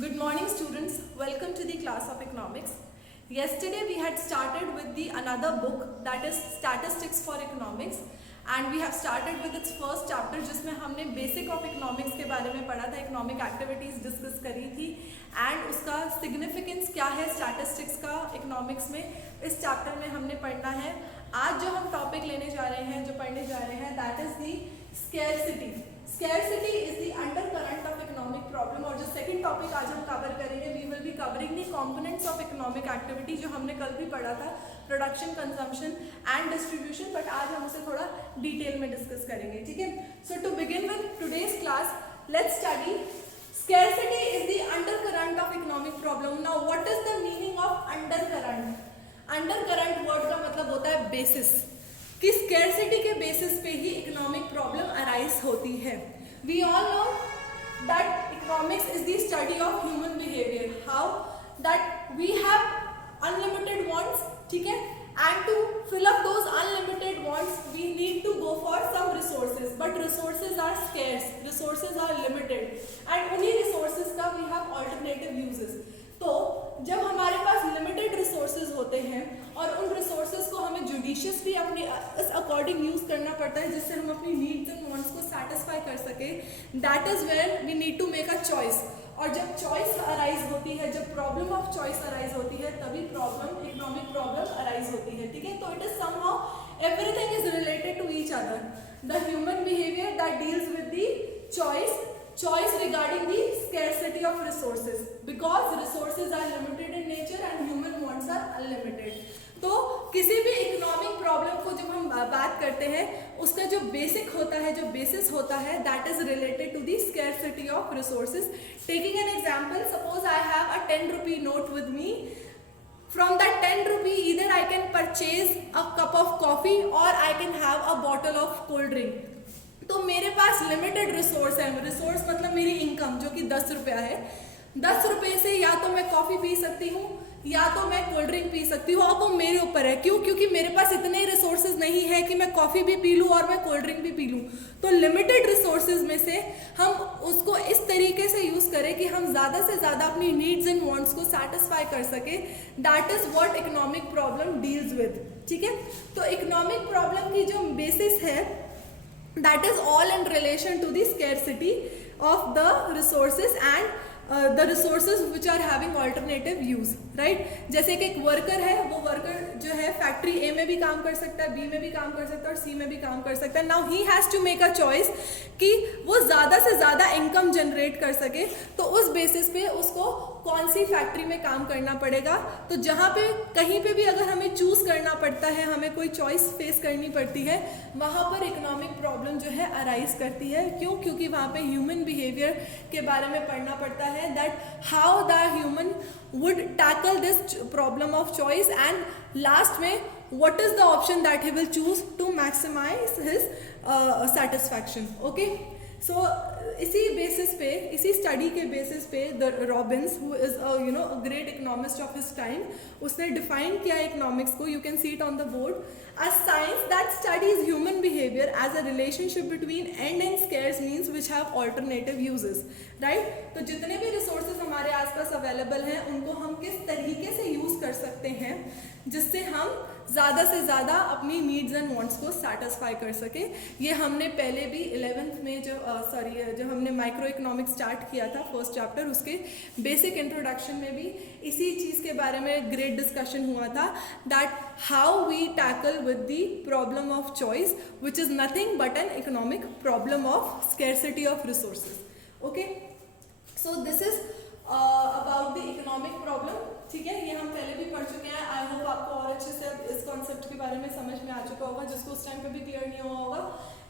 Good morning students, welcome to the class of economics. Yesterday we had started with the another book that is Statistics for Economics and we have started with its first chapter जिसमें हमने basic of economics के बारे में पढ़ा था, economic activities discuss करी थी and उसका सिग्निफिकेंस क्या है स्टैटिस्टिक्स का इकोनॉमिक्स में, इस चैप्टर में हमने पढ़ना है। आज जो हम टॉपिक लेने जा रहे हैं, जो पढ़ने जा रहे हैं, that is the scarcity. Scarcity is the undercurrent of economic problem. और जो सेकंड टॉपिक आज हम कवर करेंगे, we will be covering the components of economic activity, जो हमने कल भी पढ़ा था, production, consumption and distribution, but आज हम उसे थोड़ा डिटेल में डिस्कस करेंगे, ठीक है। So to begin with today's class, let's study scarcity is the undercurrent of economic problem. Now what is the meaning of undercurrent? Undercurrent word का मतलब होता है बेसिस, कि scarcity के बेसिस पे ही इकोनॉमिक प्रॉब्लम अराइज होती है। We all know that economics is the study of human behavior, how that we have unlimited wants, ठीक है, and to fill up those unlimited wants we need to go for some resources, but resources are scarce, resources are limited and उन्हीं resources का we have alternative uses। तो जब हमारे पास limited resources होते हैं और उन रिसोर्सेज को हमें जुडिशियसली अपने इस अकॉर्डिंग यूज करना पड़ता है जिससे हम अपनी नीड्स एंड वांट्स को सेटिस्फाई कर सके, that is where we need to make a choice. और जब चॉइस अराइज होती है, जब प्रॉब्लम ऑफ चॉइस अराइज होती है, तभी प्रॉब्लम, इकोनॉमिक प्रॉब्लम अराइज होती है, ठीक है। तो it is somehow everything is related to each other. The human behaviour that deals with the choice regarding the scarcity of resources, because resources are limited in nature and human wants are unlimited। तो किसी भी economic problem को जब हम बात करते हैं, उसका जो बेसिक होता है, जो बेसिस होता है, that is related to the scarcity of resources. Taking an example, suppose I have a 10 rupee note with me. From that 10 rupee, either I can purchase a cup of coffee or I can have a bottle of cold drink। तो मेरे पास limited resource है, resource मतलब मेरी income जो कि 10 रुपया है। 10 रुपये से या तो मैं कॉफ़ी पी सकती हूँ या तो मैं कोल्ड ड्रिंक पी सकती हूँ। अब वो मेरे ऊपर है, क्यों? क्योंकि मेरे पास इतने रिसोर्सेज नहीं है कि मैं कॉफ़ी भी पी लूँ और मैं कोल्ड ड्रिंक भी पी लूँ। तो लिमिटेड रिसोर्सेज में से हम उसको इस तरीके से यूज़ करें कि हम ज़्यादा से ज़्यादा अपनी नीड्स एंड वांट्स को सेटिस्फाई कर सके, that is what economic problem deals with, ठीक है। तो इकोनॉमिक प्रॉब्लम की जो बेसिस है, that is all in relation to the scarcity of the resources and the resources which are having alternative use, right? जैसे कि एक वर्कर है, वो वर्कर जो है फैक्ट्री ए में भी काम कर सकता है, बी में भी काम कर सकता है और सी में भी काम कर सकता है। Now he has to make a choice कि वो ज़्यादा से ज़्यादा इनकम जनरेट कर सके, तो उस बेसिस पे उसको कौन सी फैक्ट्री में काम करना पड़ेगा। तो जहाँ पे कहीं पे भी अगर हमें चूज़ करना पड़ता है, हमें कोई चॉइस फेस करनी पड़ती है, वहाँ पर इकोनॉमिक प्रॉब्लम जो है अराइज करती है। क्यों? क्योंकि वहाँ पे ह्यूमन बिहेवियर के बारे में पढ़ना पड़ता है, that how the human would tackle this problem of choice and last में what is the option that he will choose to maximize his satisfaction, okay? So इसी बेसिस पे, इसी स्टडी के बेसिस पे the Robbins, who is a great economist of his time, उसने define किया economics को, you can see it on the board, a science that studies human behaviour as a relationship between end and scarce means which have alternative uses, right. तो जितने भी resources हमारे आसपास available हैं, उनको हम किस तरीके से यूज कर सकते हैं जिससे हम ज़्यादा से ज़्यादा अपनी नीड्स एंड वांट्स को सेटिस्फाई कर सके। ये हमने पहले भी 11th में जब हमने माइक्रो इकोनॉमिक्स स्टार्ट किया था, फर्स्ट चैप्टर, उसके बेसिक इंट्रोडक्शन में भी इसी चीज़ के बारे में ग्रेट डिस्कशन हुआ था, that how we tackle with the problem of choice which is nothing but an economic problem of scarcity of resources, okay. So this is about the economic problem, ठीक है। ये हम पहले भी पढ़ चुके हैं। आई होप आपको और अच्छे से इस कॉन्सेप्ट के बारे में समझ में आ चुका होगा। जिसको उस टाइम पे भी क्लियर नहीं हुआ होगा,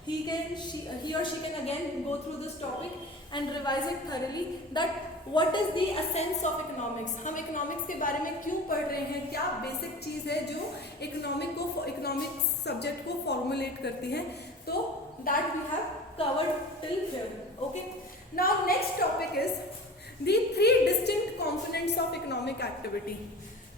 he or she can again go through this topic and revise it thoroughly, that what is the essence of economics। हम इकोनॉमिक्स के बारे में क्यों पढ़ रहे हैं, क्या बेसिक चीज़ है जो इकोनॉमिक सब्जेक्ट को फॉर्मुलेट करती है। तो that we have covered till here, okay. Now next topic is the 3 distinct components of economic activity।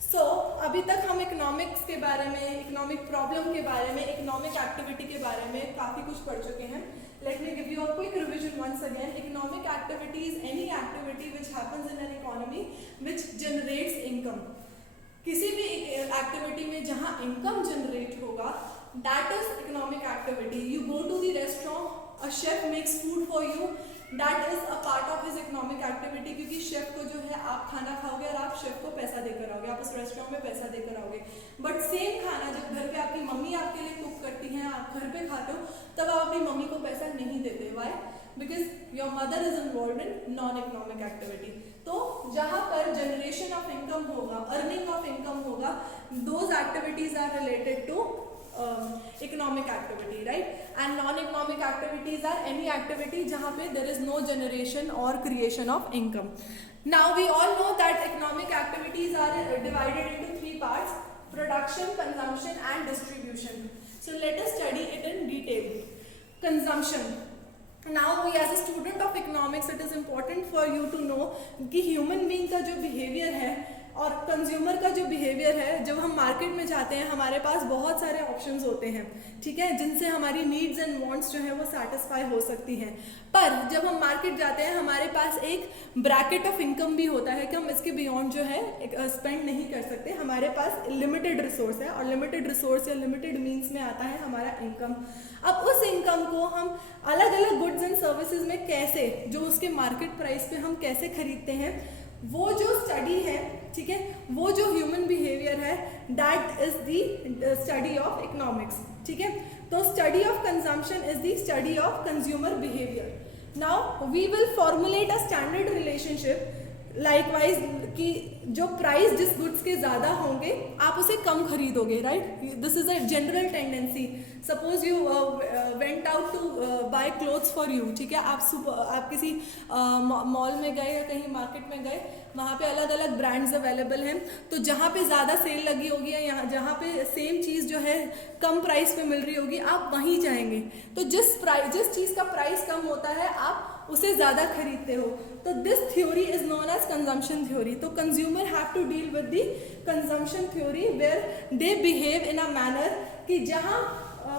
So अभी तक हम इकोनॉमिक्स के बारे में, इकोनॉमिक प्रॉब्लम के बारे में, इकोनॉमिक एक्टिविटी के बारे में काफ़ी कुछ पढ़ चुके हैं। Let me give you a quick revision once again। Economic activity is any activity which happens in an economy which generates income. किसी भी एक्टिविटी में जहाँ इनकम जनरेट होगा, that is economic activity. You go to the restaurant, a chef makes food for you, that is a part of his economic activity, क्योंकि chef को जो है आप खाना खाओगे और आप शेफ को पैसा देकर आओगे, आप उस रेस्टोरेंट में पैसा देकर आओगे। बट सेम खाना जब घर पे आपकी मम्मी आपके लिए कुक करती हैं, आप घर पे खाते हो, तब आप अपनी मम्मी को पैसा नहीं देते। Why? Because your mother is involve in non economic activity. तो जहाँ पर जनरेशन ऑफ इनकम होगा, अर्निंग ऑफ इनकम होगा, those activities are related to economic activity, right? And non-economic activities are any activity जहाँ पे there is no generation or creation of income. Now we all know that economic activities are divided into three parts: production, consumption and distribution. So let us study it in detail. Consumption. Now we as a student of economics, it is important for you to know कि human being का जो behavior है और consumer का जो behaviour है, जब हम मार्केट में जाते हैं हमारे पास बहुत सारे ऑप्शंस होते हैं, ठीक है, जिनसे हमारी नीड्स एंड वांट्स जो है वो सेटिस्फाई हो सकती हैं। पर जब हम मार्केट जाते हैं हमारे पास एक ब्रैकेट ऑफ इनकम भी होता है कि हम इसके बियॉन्ड जो है स्पेंड नहीं कर सकते। हमारे पास लिमिटेड रिसोर्स है और लिमिटेड रिसोर्स या लिमिटेड मीन्स में आता है हमारा इनकम। अब उस इनकम को हम अलग अलग गुड्स एंड सर्विसेज में कैसे, जो उसके मार्केट प्राइस पे हम कैसे खरीदते हैं, वो जो स्टडी है, ठीक है, वो जो ह्यूमन बिहेवियर है, that is the study of economics, ठीक है। तो study of consumption is the study of consumer behaviour. Now we will formulate a standard relationship likewise कि जो प्राइस जिस गुड्स के ज़्यादा होंगे आप उसे कम खरीदोगे, right? This is a general tendency. Suppose you went out to buy clothes for you, ठीक है, आप किसी मॉल में गए या कहीं मार्केट में गए, वहाँ पे अलग अलग ब्रांड्स अवेलेबल हैं, तो जहाँ पे ज़्यादा सेल लगी होगी या यहाँ जहाँ पे सेम चीज़ जो है कम प्राइस पे मिल रही होगी, आप वहीं जाएंगे। तो जिस चीज़ का प्राइस कम होता है आप उसे ज़्यादा खरीदते हो। तो this theory is known as consumption theory. तो consumer have to deal with the consumption theory where they behave in a manner कि जहाँ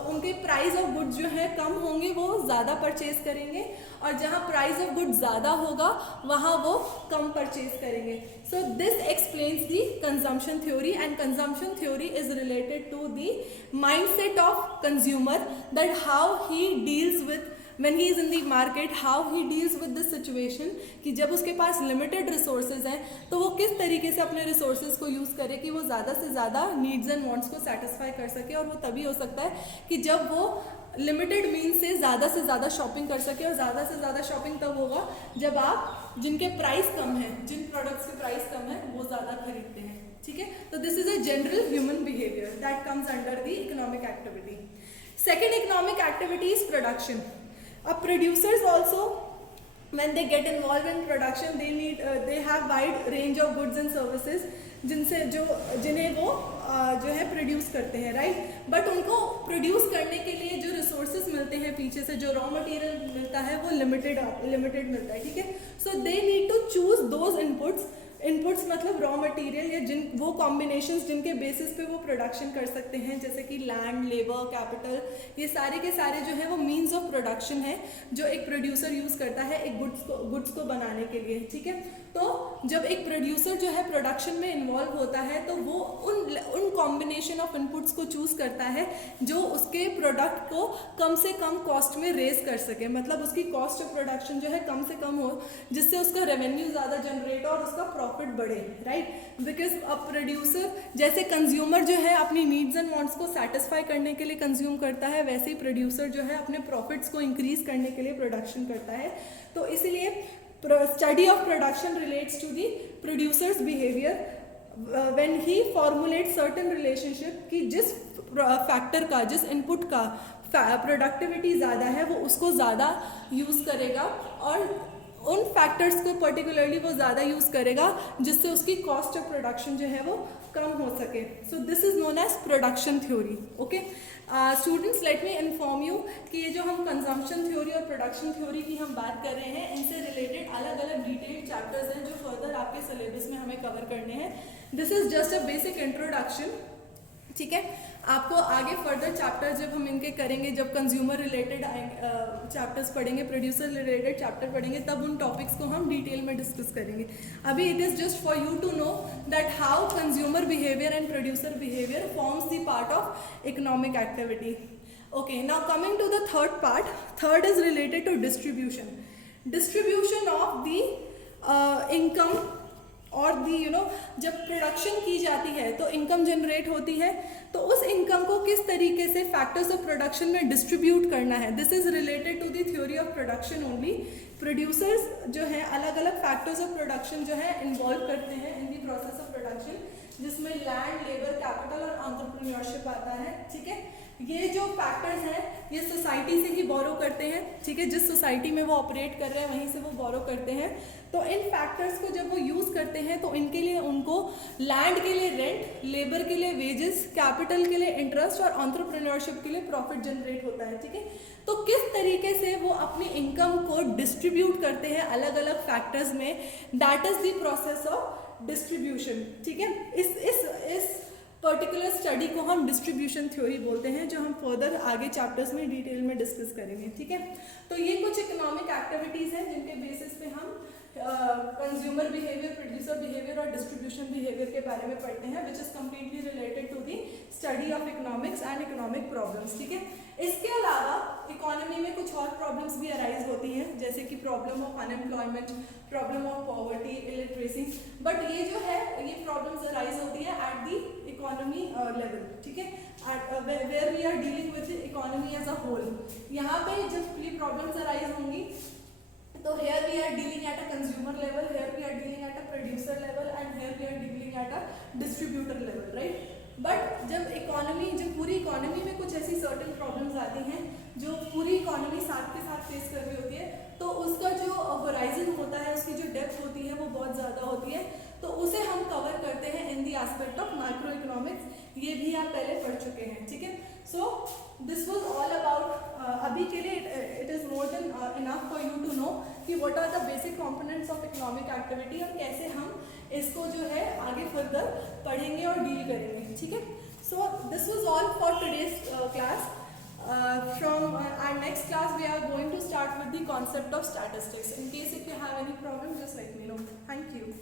उनके प्राइस ऑफ गुड्स जो है कम होंगे वो ज़्यादा परचेज करेंगे, और जहाँ प्राइस ऑफ गुड्स ज़्यादा होगा वहाँ वो कम परचेज करेंगे। So this explains the consumption theory, and consumption theory is related to the mindset of consumer, that how he deals with when he is in the market, how he deals with this situation कि जब उसके पास limited resources हैं तो वो किस तरीके से अपने resources को यूज़ करे कि वो ज़्यादा से ज़्यादा needs and wants को satisfy कर सके। और वो तभी हो सकता है कि जब वो लिमिटेड मीन्स से ज़्यादा शॉपिंग कर सके, और ज़्यादा से ज़्यादा शॉपिंग तब होगा जब आप जिनके प्राइस कम है, जिन प्रोडक्ट्स के प्राइस कम है वो ज़्यादा खरीदते हैं, ठीक है। तो this is a general human behaviour that comes under the economic activity. Second economic activity is production. Producers also, when they get involved in production, they have wide range of goods and services जिन्हें वो जो है produce करते हैं, right. But उनको produce करने के लिए जो रिसोर्सेज मिलते हैं पीछे से, जो रॉ मटेरियल मिलता है वो लिमिटेड मिलता है, ठीक है। So they need to choose those inputs मतलब रॉ मटेरियल या वो कॉम्बिनेशंस जिनके बेसिस पे वो प्रोडक्शन कर सकते हैं, जैसे कि लैंड, लेबर, कैपिटल, ये सारे के सारे जो है वो मीन्स ऑफ प्रोडक्शन है जो एक प्रोड्यूसर यूज़ करता है एक गुड्स को बनाने के लिए, ठीक है। तो जब एक प्रोड्यूसर जो है प्रोडक्शन में इन्वॉल्व होता है तो वो उन कॉम्बिनेशन ऑफ इनपुट्स को चूज़ करता है जो उसके प्रोडक्ट को कम से कम कॉस्ट में रेज कर सके, मतलब उसकी कॉस्ट ऑफ प्रोडक्शन जो है कम से कम हो, जिससे उसका रेवेन्यू ज़्यादा जनरेट हो और उसका प्रॉफिट बढ़े, राइट। बिकॉज अब प्रोड्यूसर जैसे कंज्यूमर जो है अपनी नीड्स एंड वांट्स को सेटिस्फाई करने के लिए कंज्यूम करता है, वैसे ही प्रोड्यूसर जो है अपने प्रॉफिट्स को इंक्रीज करने के लिए प्रोडक्शन करता है। तो इसलिए study of production relates to the producers behaviour when he formulate certain relationship कि जिस फैक्टर का, जिस इनपुट का प्रोडक्टिविटी ज़्यादा है वो उसको ज़्यादा यूज़ करेगा, और उन फैक्टर्स को पर्टिकुलरली वो ज़्यादा यूज़ करेगा जिससे उसकी कॉस्ट ऑफ प्रोडक्शन जो है वो कम हो सके। So this is known as production theory, okay. Students, let me inform you कि ये जो हम कंजम्पशन थ्योरी और प्रोडक्शन थ्योरी की हम बात कर रहे हैं, इनसे रिलेटेड अलग अलग डिटेल्ड चैप्टर्स हैं जो फर्दर आपके सिलेबस में हमें कवर करने हैं। This is just a basic introduction, ठीक है। आपको आगे फर्दर चैप्टर जब हम इनके करेंगे, जब कंज्यूमर रिलेटेड चैप्टर्स पढ़ेंगे, प्रोड्यूसर रिलेटेड चैप्टर पढ़ेंगे, तब उन टॉपिक्स को हम डिटेल में डिस्कस करेंगे. अभी it is just for you to know that how consumer behaviour and producer behaviour forms the part of economic activity. Okay, now coming to the third part. Third is related to distribution. Distribution of the income और दी जब production की जाती है तो income generate होती है, तो उस इनकम को किस तरीके से फैक्टर्स ऑफ प्रोडक्शन में डिस्ट्रीब्यूट करना है. This is related to the theory of production only. Producers जो हैं अलग अलग फैक्टर्स ऑफ प्रोडक्शन जो है इन्वॉल्व करते हैं in the process of production, जिसमें लैंड, लेबर, कैपिटल और एंटरप्रेन्योरशिप आता है. ठीक है, ये जो फैक्टर्स हैं ये सोसाइटी से ही बोरो करते हैं. ठीक है, जिस सोसाइटी में वो ऑपरेट कर रहे हैं वहीं से वो बोरो करते हैं. तो इन फैक्टर्स को जब वो यूज़ करते हैं तो इनके लिए उनको लैंड के लिए रेंट, लेबर के लिए वेजेस, कैपिटल के लिए इंटरेस्ट और एंटरप्रेन्योरशिप के लिए प्रॉफिट जनरेट होता है. ठीक है, तो किस तरीके से वो अपनी इनकम को डिस्ट्रीब्यूट करते हैं अलग अलग फैक्टर्स में, that is the process of distribution. ठीक है, इस पर्टिकुलर स्टडी को हम डिस्ट्रीब्यूशन थ्योरी बोलते हैं, जो हम फर्दर आगे चैप्टर्स में डिटेल में डिस्कस करेंगे. ठीक है, तो ये कुछ इकोनॉमिक एक्टिविटीज़ हैं जिनके बेसिस पे हम कंज्यूमर बिहेवियर, प्रोड्यूसर बिहेवियर और डिस्ट्रीब्यूशन बिहेवियर के बारे में पढ़ते हैं, which is completely related to the study of economics and economic problems. ठीक है, इसके अलावा इकोनॉमी में कुछ और प्रॉब्लम्स भी अराइज होती हैं, जैसे कि problem of unemployment, problem of poverty, illiteracy. But ये जो है ये प्रॉब्लम्स अराइज होती है एट दी इकोनॉमी लेवल. ठीक है, where we are dealing with the economy as a whole. यहाँ पे जब ये प्रॉब्लम्स अराइज होंगी तो here we are dealing at a consumer level, here we are dealing at a producer level and here we are dealing at a distributor level, right? But जब पूरी economy में कुछ ऐसी सर्टेन प्रॉब्लम्स आती हैं जो पूरी इकोनॉमी साथ के साथ फेस कर रही होती है, तो उसका जो होराइजन होता है, उसकी जो डेप्थ होती है वो बहुत ज़्यादा होती है, तो उसे हम कवर करते हैं in the aspect of microeconomics. ये भी आप पहले पढ़ चुके हैं. ठीक है, so this was all about. अभी के लिए it is more than enough for you to know कि what are the basic components of economic activity और कैसे हम इसको जो है आगे फर्दर पढ़ेंगे और डील करेंगे. ठीक है, so this was all for today's class. From our next class we are going to start with the concept of statistics. In case if you have any problem, just let me know. Thank you.